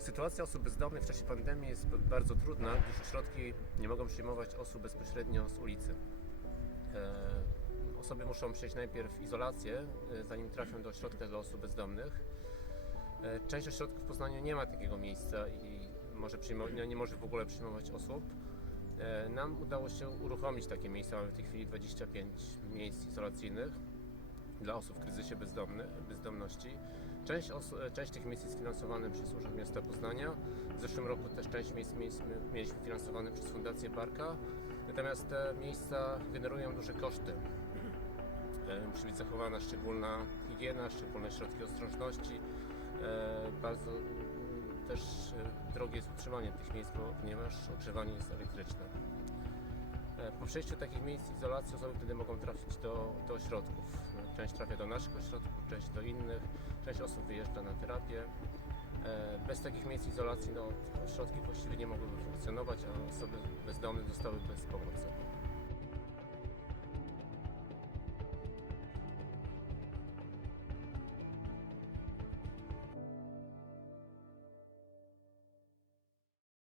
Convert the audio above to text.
Sytuacja osób bezdomnych w czasie pandemii jest bardzo trudna, gdyż ośrodki nie mogą przyjmować osób bezpośrednio z ulicy. E, Osoby muszą przejść najpierw izolację, e, zanim trafią do ośrodka dla osób bezdomnych. E, Część ośrodków w Poznaniu nie ma takiego miejsca i może przyjmo- nie- może w ogóle przyjmować osób. Nam udało się uruchomić takie miejsca. Mamy w tej chwili 25 miejsc izolacyjnych dla osób w kryzysie bezdomności. Część, część tych miejsc jest finansowana przez Urząd Miasta Poznania. W zeszłym roku też część miejsc mieliśmy, mieliśmy finansowane przez Fundację Barka. Natomiast te miejsca generują duże koszty. E, Musi być zachowana szczególna higiena, szczególne środki ostrożności. E, Bardzo też e, drogie jest utrzymanie tych miejsc, ponieważ ogrzewanie jest elektryczne. E, Po przejściu takich miejsc izolacji osoby wtedy mogą trafić do, do ośrodków. Część trafia do naszych ośrodków, część do innych, część osób wyjeżdża na terapię. E, Bez takich miejsc izolacji no, ośrodki właściwie nie mogłyby funkcjonować, a osoby bezdomne zostały bez pomocy.